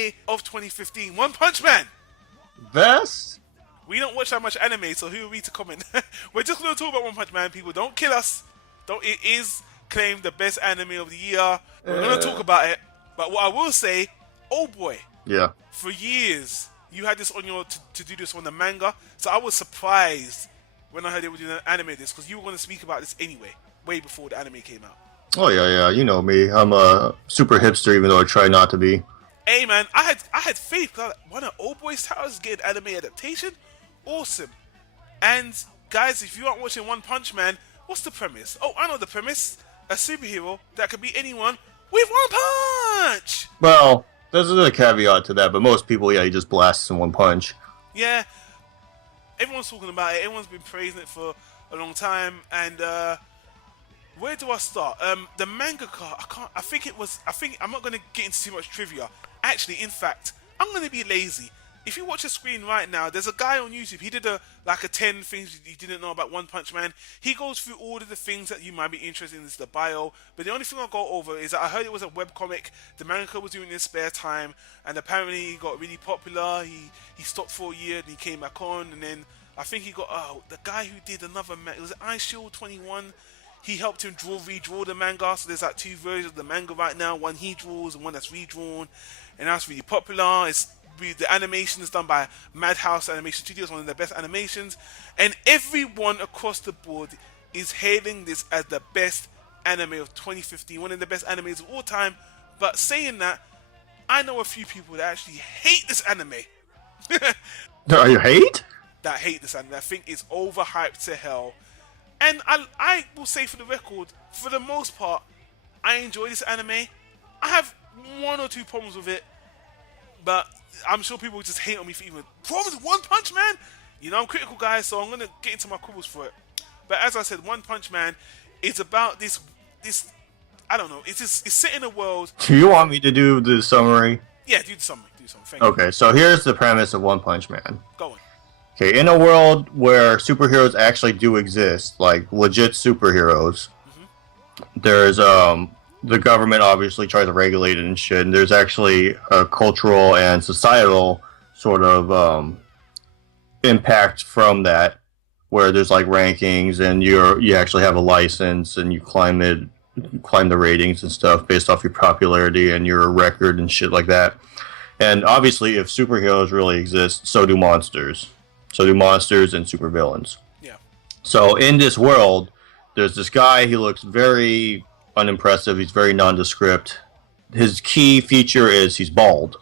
anime of 2015, One Punch Man. Best? We don't watch that much anime, so who are we to comment? We're just going to talk about One Punch Man. People, don't kill us. Don't. It is claimed the best anime of the year. We're going to talk about it. But what I will say, oh boy. Yeah. For years, you had this on your to do this on the manga. So I was surprised when I heard they were doing an anime this, because you were going to speak about this anyway, way before the anime came out. Oh yeah. You know me. I'm a super hipster, even though I try not to be. Hey man, I had faith. Cause one of Old Boy's Towers get an anime adaptation. Awesome. And guys, if you aren't watching One Punch Man, what's the premise? Oh, I know the premise. A superhero that could be anyone with one punch. Well, there's a caveat to that, but most people, yeah, he just blasts in one punch. Yeah. Everyone's talking about it. Everyone's been praising it for a long time. And where do I start? The mangaka, I think I'm not going to get into too much trivia. Actually, in fact, I'm going to be lazy. If you watch the screen right now, there's a guy on YouTube. He did a 10 things you didn't know about One Punch Man. He goes through all of the things that you might be interested in. This is the bio. But the only thing I'll go over is that I heard it was a webcomic the manga was doing in his spare time, and apparently he got really popular. He stopped for a year and he came back on, and then I think he got the guy who did another it was Ice Shield 21. He helped him redraw the manga. So there's like two versions of the manga right now. One he draws and one that's redrawn, and that's really popular. The animation is done by Madhouse Animation Studios, one of the best animations, and everyone across the board is hailing this as the best anime of 2015, one of the best animes of all time. But saying that, I know a few people that actually hate this anime. You hate? That hate this anime. I think it's overhyped to hell. And I will say, for the record, for the most part, I enjoy this anime. I have one or two problems with it, but I'm sure people just hate on me for even problems with One Punch Man. You know, I'm critical, guys, so I'm going to get into my quibbles for it. But as I said, One Punch Man is about this I don't know, it's set in a world. Do you want me to do the summary? Yeah, do the summary. Thank you. Okay, so here's the premise of One Punch Man. Go on. Okay, in a world where superheroes actually do exist, like legit superheroes, there's the government obviously tries to regulate it and shit, and there's actually a cultural and societal sort of impact from that, where there's like rankings, and you actually have a license, and you climb the ratings and stuff based off your popularity and your record and shit like that. And obviously, if superheroes really exist, so do monsters. So do monsters and supervillains. Yeah. So in this world, there's this guy. He looks very unimpressive. He's very nondescript. His key feature is he's bald.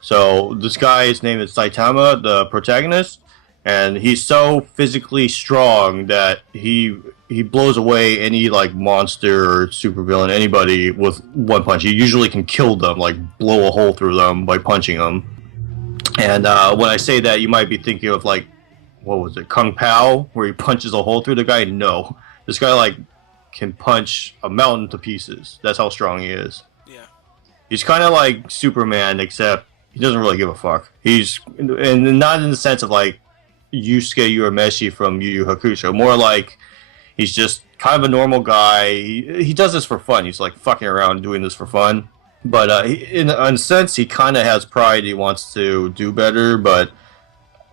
So this guy's name is Saitama, the protagonist, and he's so physically strong that he blows away any like monster or supervillain, anybody with one punch. He usually can kill them, like blow a hole through them by punching them. And when I say that, you might be thinking of like, what was it, Kung Pao, where he punches a hole through the guy? No, this guy like can punch a mountain to pieces. That's how strong he is. Yeah. He's kind of like Superman, except he doesn't really give a fuck. And not in the sense of like Yusuke Urameshi from Yu Yu Hakusho. More like he's just kind of a normal guy. He does this for fun. He's like fucking around doing this for fun. But in a sense, he kind of has pride. He wants to do better. But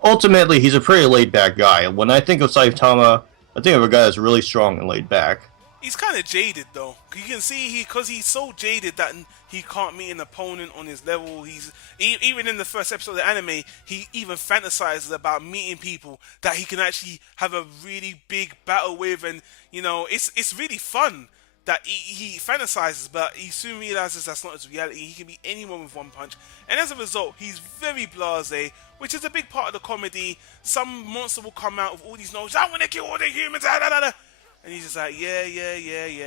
ultimately, he's a pretty laid-back guy. When I think of Saitama, I think of a guy that's really strong and laid back. He's kind of jaded, though. You can see because he's so jaded that he can't meet an opponent on his level. Even in the first episode of the anime, he even fantasizes about meeting people that he can actually have a really big battle with, and you know, it's really fun that he fantasizes, but he soon realizes that's not his reality. He can be anyone with one punch, and as a result, he's very blasé, which is a big part of the comedy. Some monster will come out with all these notes. I want to kill all the humans. And he's just like, yeah,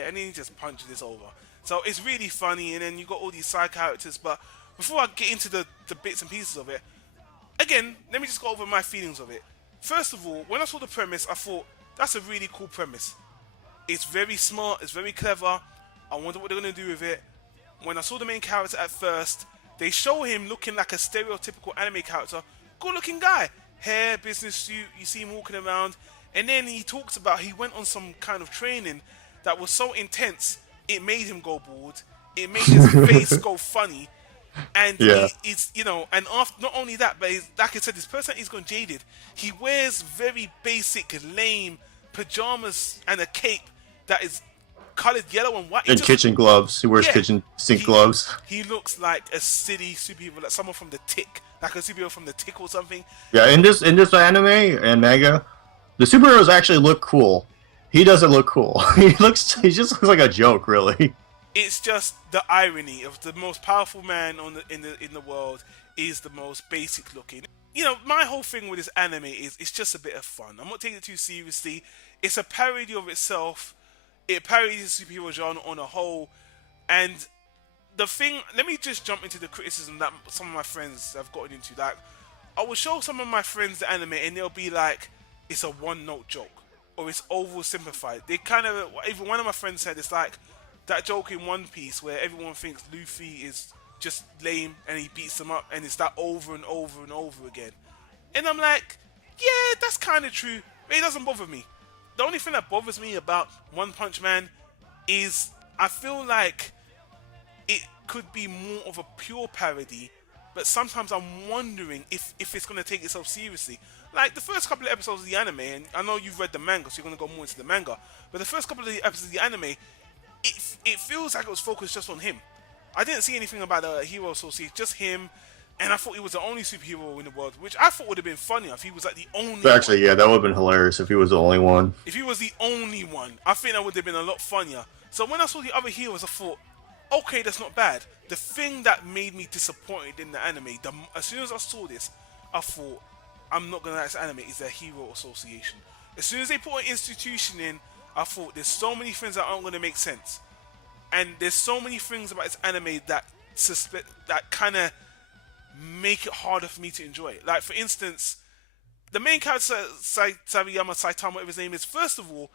and then he just punches this over. So it's really funny, and then you got all these side characters. But before I get into the bits and pieces of it, again, let me just go over my feelings of it. First of all, when I saw the premise, I thought, that's a really cool premise. It's very smart, it's very clever. I wonder what they're going to do with it. When I saw the main character at first, they show him looking like a stereotypical anime character. Good looking guy. Hair, business suit, you see him walking around. And then he talks about he went on some kind of training that was so intense, it made him go bald. It made his face go funny. And Yeah. he's, and after, not only that, but like I said, this person he's gone jaded. He wears very basic, lame pajamas and a cape that is colored yellow and white. It And just, kitchen gloves. He wears yeah, kitchen sink he gloves. he looks like a city superhero, like someone from the Tick, like a superhero from the Tick or something. Yeah, in this anime and manga, the superheroes actually look cool. He doesn't look cool. He just looks like a joke, really. It's just the irony of the most powerful man in the world is the most basic looking. My whole thing with this anime is it's just a bit of fun. I'm not taking it too seriously. It's a parody of itself. It parodies the superhero genre on a whole. And the thing, let me just jump into the criticism that some of my friends have gotten into. Like, I will show some of my friends the anime and they'll be like, it's a one-note joke or it's oversimplified. They kind of, even one of my friends said it's like that joke in One Piece where everyone thinks Luffy is just lame and he beats them up and it's that over and over and over again. And I'm like, yeah, that's kind of true, but it doesn't bother me. The only thing that bothers me about One Punch Man is I feel like it could be more of a pure parody, but sometimes I'm wondering if it's going to take itself seriously. Like the first couple of episodes of the anime, and I know you've read the manga, so you're going to go more into the manga, but the first couple of episodes of the anime, it feels like it was focused just on him. I didn't see anything about a hero associate, just him, and I thought he was the only superhero in the world, which I thought would have been funnier if he was like the only Actually, one. yeah, that would have been hilarious if he was the only one. If he was the only one, I think that would have been a lot funnier. So when I saw the other heroes, I thought, okay, that's not bad. The thing that made me disappointed in the anime, as soon as I saw this, I thought, I'm not going to like this anime, is their hero association. As soon as they put an institution in, I thought, there's so many things that aren't going to make sense. And there's so many things about this anime that kind of make it harder for me to enjoy it. Like, for instance, the main character, Saitama, whatever his name is, first of all,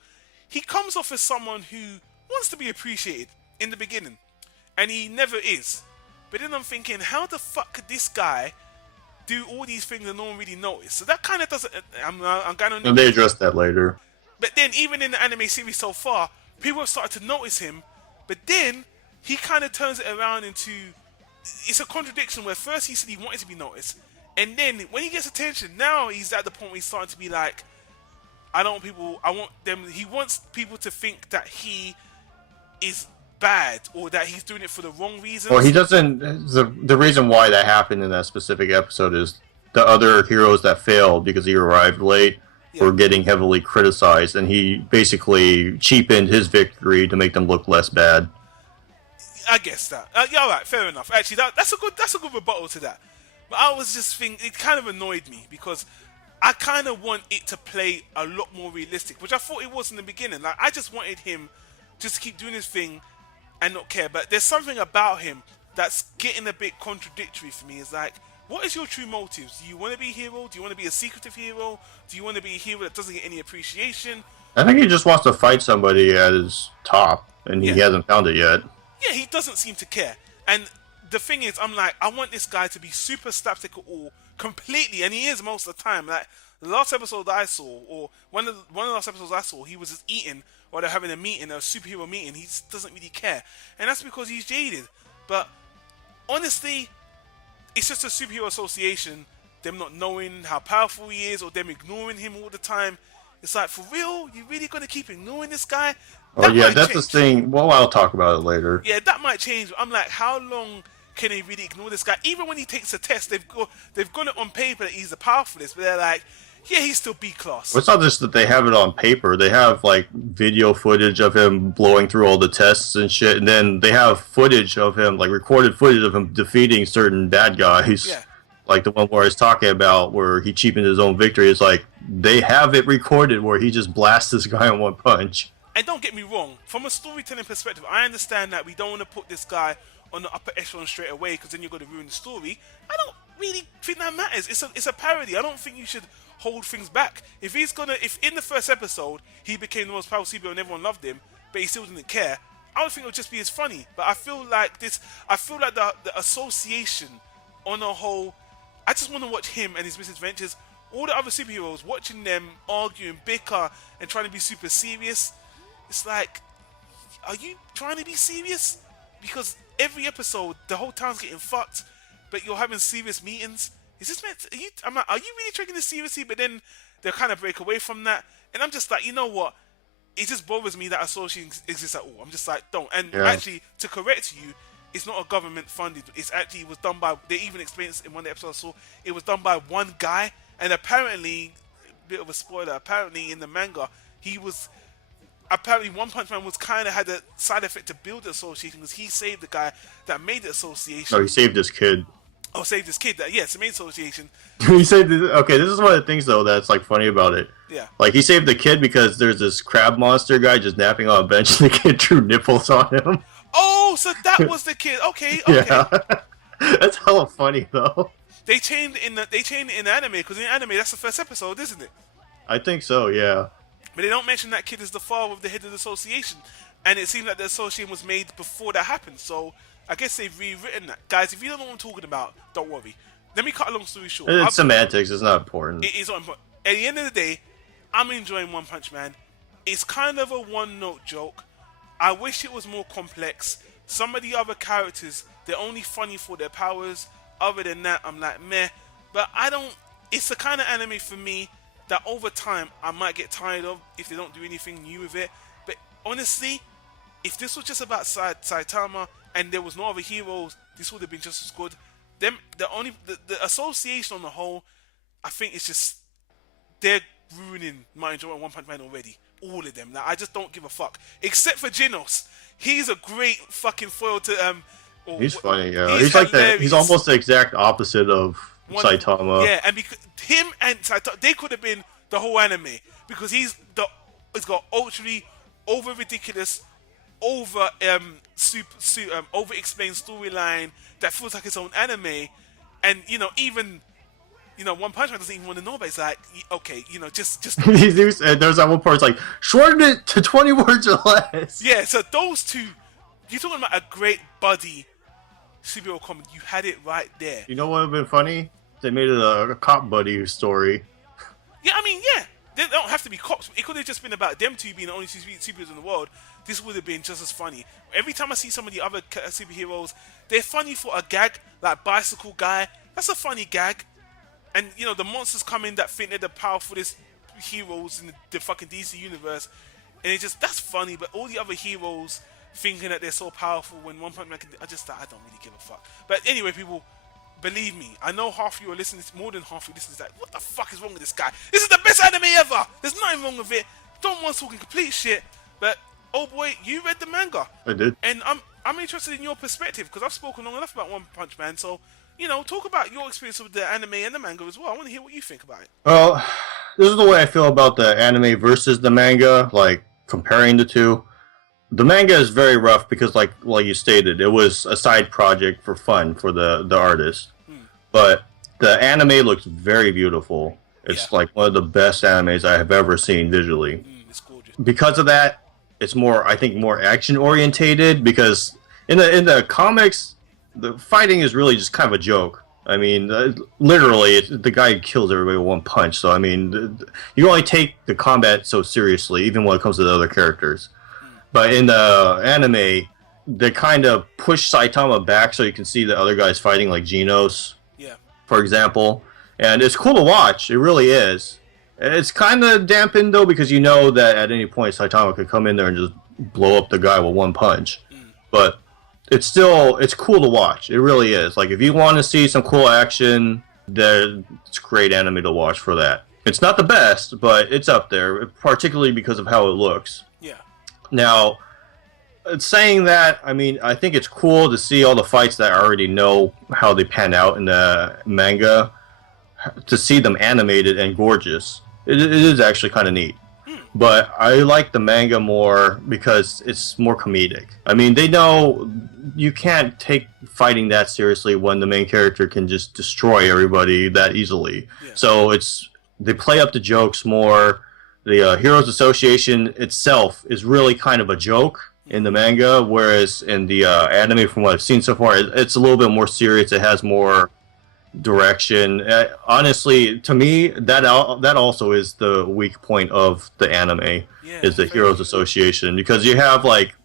he comes off as someone who wants to be appreciated in the beginning. And he never is. But then I'm thinking, how the fuck could this guy do all these things and no one really notice? So that kind of doesn't... I'm going to... And they address that later. But then, even in the anime series so far, people have started to notice him. But then, he kind of turns it around into... It's a contradiction where first he said he wanted to be noticed. And then, when he gets attention, now he's at the point where he's starting to be like... He wants people to think that he is bad or that he's doing it for the wrong reasons. Well, he doesn't. The reason why that happened in that specific episode is the other heroes that failed because he arrived late were getting heavily criticized, and he basically cheapened his victory to make them look less bad. I guess that. Yeah, all right, fair enough. Actually, that's a good rebuttal to that. But I was just thinking, it kind of annoyed me because I kind of want it to play a lot more realistic, which I thought it was in the beginning. Like, I just wanted him just to keep doing his thing and not care. But there's something about him that's getting a bit contradictory for me. It's like, what is your true motives? Do you want to be a hero? Do you want to be a secretive hero? Do you want to be a hero that doesn't get any appreciation? I think he just wants to fight somebody at his top, and he hasn't found it yet. Yeah, he doesn't seem to care. And the thing is, I'm like, I want this guy to be super slapstick completely, and he is most of the time. Like, the last episode that I saw, or one of the last episodes I saw, he was just eating while they're having a meeting, a superhero meeting. He just doesn't really care. And that's because he's jaded. But honestly, it's just a superhero association, them not knowing how powerful he is or them ignoring him all the time. It's like, for real? You really going to keep ignoring this guy? Oh, yeah, that's the thing. Well, I'll talk about it later. Yeah, that might change. I'm like, how long can they really ignore this guy? Even when he takes a test, they've got it on paper that he's the powerfulest, but they're like, yeah, he's still B class. Well, it's not just that they have it on paper. They have, like, video footage of him blowing through all the tests and shit, and then they have footage of him, like, recorded footage of him defeating certain bad guys. Yeah. Like the one where I was talking about where he cheapened his own victory. It's like, they have it recorded where he just blasts this guy in one punch. And don't get me wrong, from a storytelling perspective, I understand that we don't want to put this guy on the upper echelon straight away because then you're going to ruin the story. I don't really think that matters. It's a parody. I don't think you should hold things back. If in the first episode he became the most powerful superhero and everyone loved him, but he still didn't care, I would think it would just be as funny. But I feel like the association on a whole, I just want to watch him and his misadventures. All the other superheroes, watching them argue and bicker and trying to be super serious. It's like, are you trying to be serious? Because every episode the whole town's getting fucked, but you're having serious meetings. Is this meant? I'm like, are you really taking this seriously? But then they kind of break away from that, and I'm just like, you know what? It just bothers me that association exists at all. I'm just like, don't. And actually, to correct you, it's not a government funded. It's actually, it was done by. They even explained this in one of the episodes I saw. It was done by one guy, and apparently, bit of a spoiler. Apparently, in the manga, apparently One Punch Man was kind of had a side effect to build the association because he saved the guy that made the association. No, he saved his kid. Oh, saved his kid. Yes, the main association. He saved. Okay, this is one of the things though that's like funny about it. Yeah. Like he saved the kid because there's this crab monster guy just napping on a bench, and the kid drew nipples on him. Oh, so that was the kid. Okay. Yeah. That's hella funny though. They changed in anime because in anime that's the first episode, isn't it? I think so. Yeah. But they don't mention that kid is the father of the head of the association, and it seems like the association was made before that happened. So I guess they've rewritten that. Guys, if you don't know what I'm talking about, don't worry. Let me cut a long story short. It's semantics. It's not important. It is not important. At the end of the day, I'm enjoying One Punch Man. It's kind of a one-note joke. I wish it was more complex. Some of the other characters, they're only funny for their powers. Other than that, I'm like, meh. But I don't... It's the kind of anime for me that over time, I might get tired of if they don't do anything new with it. But honestly, if this was just about Saitama and there was no other heroes, this would have been just as good. The association on the whole, I think it's just... They're ruining my enjoyment of One Punch Man already. All of them. Like, I just don't give a fuck. Except for Genos. He's a great fucking foil to... He's funny, yeah. He's like he's almost the exact opposite of Saitama. Yeah, and because him and Saitama, they could have been the whole anime. Because he's got ultra, over ridiculous, over over explained storyline that feels like its own anime. And, even... One Punch Man doesn't even want to know, but it's like, okay, just... There's that one part, it's like, shorten it to 20 words or less. Yeah, so those two, you're talking about a great buddy superhero comic. You had it right there. You know what would have been funny? They made it a cop buddy story. Yeah, I mean, yeah. They don't have to be cops. It could have just been about them two being the only superheroes in the world. This would have been just as funny. Every time I see some of the other superheroes, they're funny for a gag, like Bicycle Guy. That's a funny gag. And, the monsters come in that think they're the powerfulest heroes in the fucking DC universe. And that's funny, but all the other heroes thinking that they're so powerful when One Punch Man I don't really give a fuck. But anyway, people, believe me, I know half of you are listening, more than half of you listening to that. What the fuck is wrong with this guy? This is the best anime ever! There's nothing wrong with it. Donwun's talking complete shit, but, oh boy, you read the manga. I did. And I'm interested in your perspective, because I've spoken long enough about One Punch Man, so... talk about your experience with the anime and the manga as well. I want to hear what you think about it. Well, this is the way I feel about the anime versus the manga, like comparing the two. The manga is very rough because, like you stated, it was a side project for fun for the artist. But the anime looks very beautiful. It's like one of the best animes I have ever seen visually. It's gorgeous. Because of that, it's more, I think, more action orientated because in the comics, the fighting is really just kind of a joke. I mean, literally, the guy kills everybody with one punch. So, I mean, you only take the combat so seriously, even when it comes to the other characters. But in the anime, they kind of push Saitama back so you can see the other guys fighting, like Genos, for example. And it's cool to watch. It really is. It's kind of dampened, though, because you know that at any point Saitama could come in there and just blow up the guy with one punch. But... it's cool to watch. It really is. Like, if you want to see some cool action, it's great anime to watch for that. It's not the best, but it's up there, particularly because of how it looks. Yeah. Now, saying that, I mean, I think it's cool to see all the fights that I already know how they pan out in the manga, to see them animated and gorgeous. It is actually kind of neat. But I like the manga more because it's more comedic. I mean, they know you can't take fighting that seriously when the main character can just destroy everybody that easily. Yeah. So they play up the jokes more. The Heroes Association itself is really kind of a joke in the manga, whereas in the anime, from what I've seen so far, it's a little bit more serious. It has more direction. Honestly, to me, that also is the weak point of the anime, is the Heroes Association, because you have, like,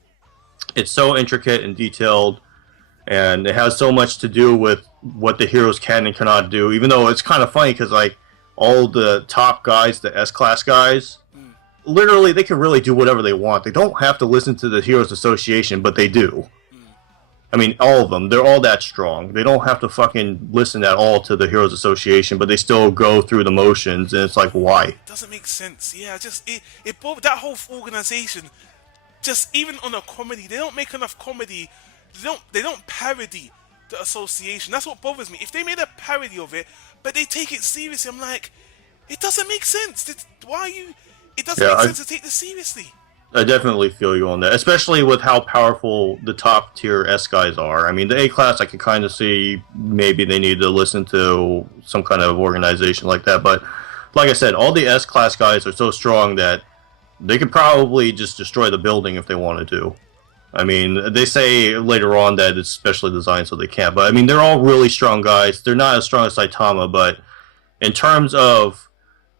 it's so intricate and detailed, and it has so much to do with what the heroes can and cannot do. Even though it's kind of funny because like all the top guys, the S-class guys, literally they can really do whatever they want. They don't have to listen to the Heroes Association, but they do. I mean, all of them. They're all that strong. They don't have to fucking listen at all to the Heroes Association, but they still go through the motions, and it's like, why? It doesn't make sense. Yeah, just it both that whole organization. Just even on a comedy, they don't make enough comedy. They don't parody the association. That's what bothers me. If they made a parody of it, but they take it seriously, I'm like, it doesn't make sense. Why are you? It doesn't make sense to take this seriously. I definitely feel you on that, especially with how powerful the top tier S guys are. I mean, the A class, I can kind of see maybe they need to listen to some kind of organization like that. But like I said, all the S class guys are so strong that they could probably just destroy the building if they wanted to. I mean, they say later on that it's specially designed so they can't. But I mean, they're all really strong guys. They're not as strong as Saitama, but in terms of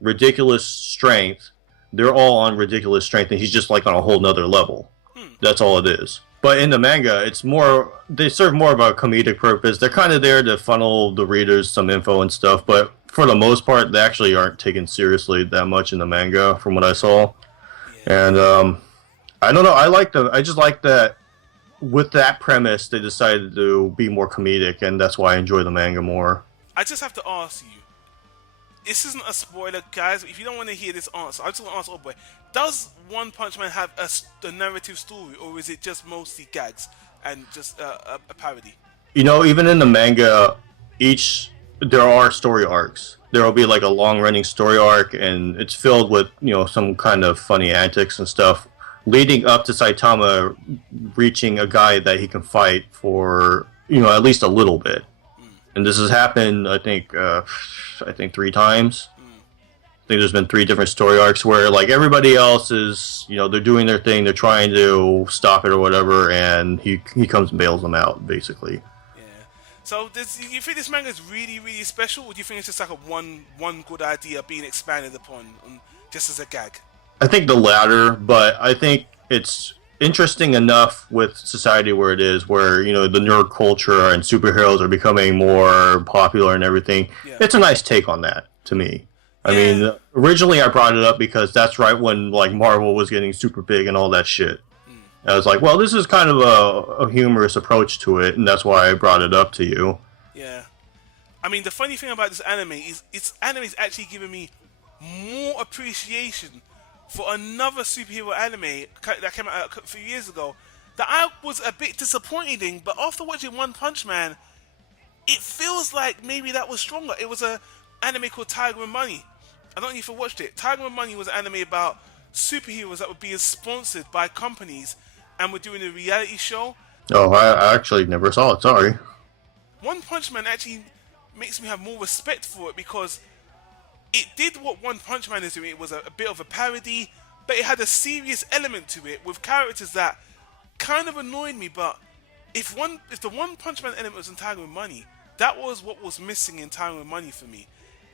ridiculous strength, they're all on ridiculous strength, and he's just like on a whole nother level. That's all it is. But in the manga, it's more, they serve more of a comedic purpose. They're kind of there to funnel the readers some info and stuff, but for the most part, they actually aren't taken seriously that much in the manga, from what I saw. And I don't know. I just like that with that premise, they decided to be more comedic, and that's why I enjoy the manga more. I just have to ask you. This isn't a spoiler, guys. If you don't want to hear this answer, I just want to ask, oh boy, does One Punch Man have a narrative story, or is it just mostly gags and just a parody? You know, even in the manga, there are story arcs. There will be like a long-running story arc, and it's filled with, you know, some kind of funny antics and stuff, leading up to Saitama reaching a guy that he can fight for, you know, at least a little bit. And this has happened, I think 3 times. I think there's been 3 different story arcs where, like, everybody else is, you know, they're doing their thing, they're trying to stop it or whatever, and he comes and bails them out, basically. Yeah. So, do you think this manga is really, really special, or do you think it's just like a one good idea being expanded upon, just as a gag? I think the latter, but I think it's interesting enough with society where it is, where, you know, the nerd culture and superheroes are becoming more popular and everything. Yeah. It's a nice take on that, to me. I mean, originally I brought it up because that's right when, like, Marvel was getting super big and all that shit. I was like, well, this is kind of a humorous approach to it, and that's why I brought it up to you. Yeah. I mean, the funny thing about this anime is anime is actually giving me more appreciation for another superhero anime that came out a few years ago that I was a bit disappointed in, but after watching One Punch Man, it feels like maybe that was stronger. It was an anime called Tiger and Money. I don't know if you watched it. Tiger and Money was an anime about superheroes that were being sponsored by companies and were doing a reality show. Oh, I actually never saw it, sorry. One Punch Man actually makes me have more respect for it because it did what One Punch Man is doing. It was a bit of a parody, but it had a serious element to it with characters that kind of annoyed me. But if the One Punch Man element was in Tiger and Money, that was what was missing in Tiger and Money for me.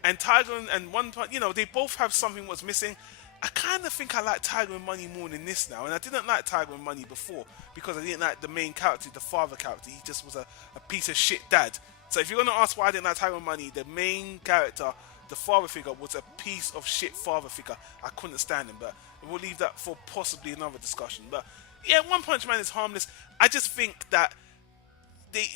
And Tiger and One Punch, you know, they both have something was missing. I kind of think I like Tiger and Money more than this now, and I didn't like Tiger and Money before because I didn't like the main character, the father character. He just was a piece of shit dad. So if you're gonna ask why I didn't like Tiger and Money, the main character, the father figure, was a piece of shit father figure. I couldn't stand him, but we'll leave that for possibly another discussion. But yeah, One Punch Man is harmless. I just think that they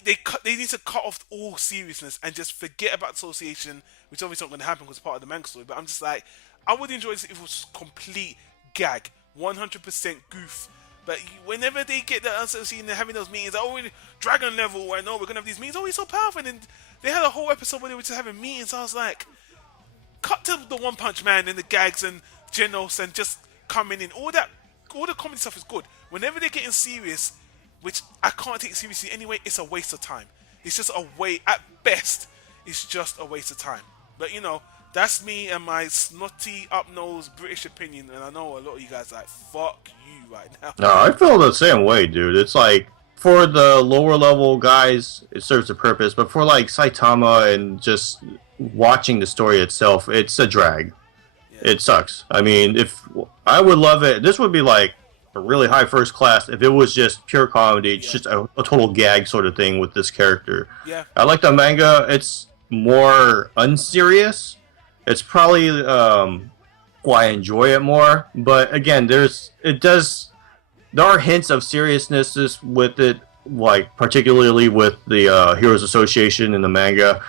need to cut off all seriousness and just forget about association, which obviously not going to happen because it's part of the manga story. But I'm just like, I would enjoy this if it was complete gag, 100% goof. But whenever they get the association, they're having those meetings, oh, we're dragon level, I know we're going to have these meetings, oh, it's so powerful. And they had a whole episode where they were just having meetings. I was like, cut to the One Punch Man and the gags and Genos and just coming in. All the comedy stuff is good. Whenever they're getting serious, which I can't take it seriously anyway, it's a waste of time. It's just a waste. At best, it's just a waste of time. But, you know, that's me and my snotty, up-nosed British opinion, and I know a lot of you guys are like, fuck you right now. No, I feel the same way, dude. It's like, for the lower level guys, it serves a purpose, but for, like, Saitama and just watching the story itself, it's a drag. Yeah. It sucks. I mean, if I would love it, this would be like a really high first class. If it was just pure comedy, it's Yeah. just a total gag sort of thing with this character. Yeah. I like the manga. It's more unserious. It's probably why I enjoy it more. But again, there are hints of seriousness with it, like particularly with the Heroes Association in the manga.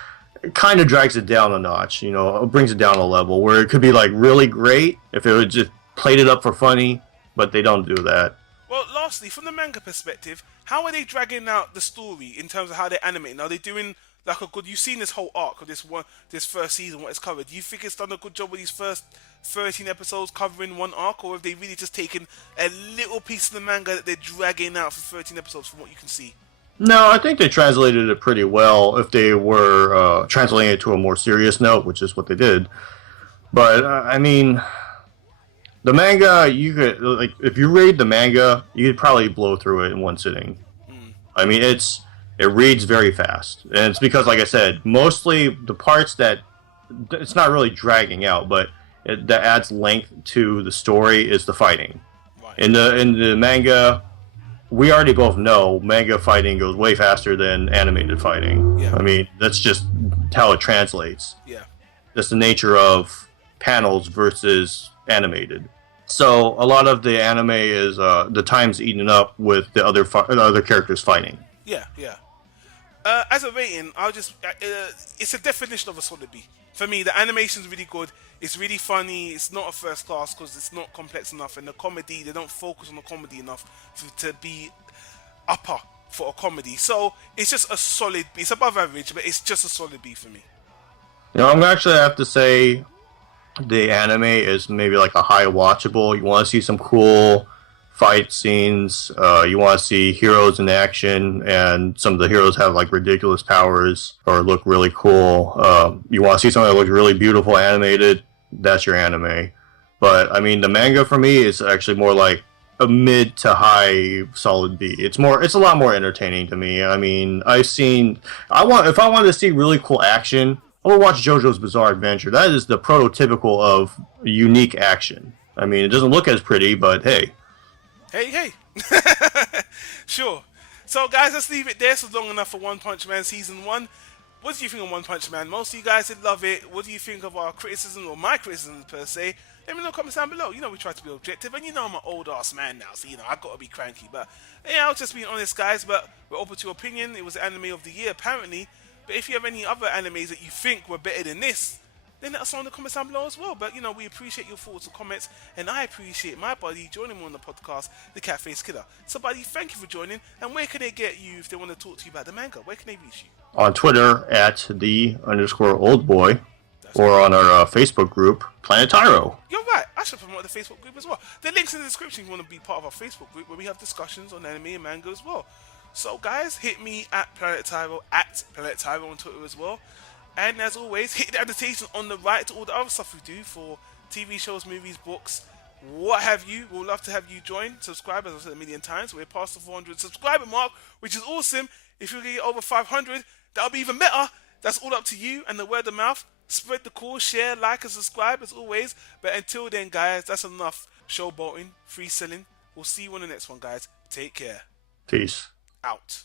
It kind of drags it down a notch, you know, it brings it down a level where it could be like really great if it would just played it up for funny, but they don't do that. Well, lastly, from the manga perspective, how are they dragging out the story in terms of how they're animating? Are they doing like a good? You've seen this whole arc of this first season, what it's covered. Do you think it's done a good job with these first 13 episodes covering one arc, or have they really just taken a little piece of the manga that they're dragging out for 13 episodes, from what you can see? No, I think they translated it pretty well if they were translating it to a more serious note, which is what they did. But, I mean, the manga, you could, like, if you read the manga, you could probably blow through it in one sitting. I mean, it reads very fast. And it's because, like I said, mostly the parts that, it's not really dragging out, but that adds length to the story is the fighting. Right. In the manga, we already both know manga fighting goes way faster than animated fighting. Yeah. I mean, that's just how it translates. Yeah. That's the nature of panels versus animated. So a lot of the anime is the time's eaten up with the other characters fighting. Yeah, yeah. As a rating, I'll just it's a definition of a solid B. For me, the animation's really good. It's really funny. It's not a first class because it's not complex enough, and the comedy, they don't focus on the comedy enough to be upper for a comedy. So it's just a solid B. It's above average, but it's just a solid B for me. You know, I'm actually have to say the anime is maybe like a high watchable. You want to see some cool fight scenes. You want to see heroes in action, and some of the heroes have like ridiculous powers or look really cool. You want to see something that looks really beautiful animated. That's your anime. But I mean, the manga for me is actually more like a mid to high solid B. It's a lot more entertaining to me. I mean, if I wanted to see really cool action, I would watch JoJo's Bizarre Adventure. That is the prototypical of unique action. I mean, it doesn't look as pretty, but hey. Hey. Sure. So, guys, let's leave it there. So long enough for One Punch Man Season 1. What do you think of One Punch Man? Most of you guys did love it. What do you think of our criticism, or my criticism per se? Let me know in the comments down below. You know we try to be objective, and you know I'm an old ass man now, so you know I gotta be cranky. But yeah, I was just being honest, guys. But we're open to your opinion. It was the anime of the year, apparently. But if you have any other animes that you think were better than this, then let us know in the comments down below as well. But you know, we appreciate your thoughts and comments, and I appreciate my buddy joining me on the podcast, the Katface Killa. So, buddy, thank you for joining. And where can they get you if they want to talk to you about the manga? Where can they reach you? On Twitter at _oldboy, or on our Facebook group, Planet Tyro. You're right. I should promote the Facebook group as well. The link's in the description if you want to be part of our Facebook group where we have discussions on anime and manga as well. So, guys, hit me at Planet Tyro on Twitter as well. And as always, hit the annotation on the right to all the other stuff we do for TV shows, movies, books, what have you. We'll love to have you join. Subscribe, as I've said a million times. We're past the 400 subscriber mark, which is awesome. If you get over 500, that'll be even better. That's all up to you and the word of mouth. Spread the call, share, like, and subscribe as always. But until then, guys, that's enough showboating, free selling. We'll see you on the next one, guys. Take care. Peace. Out.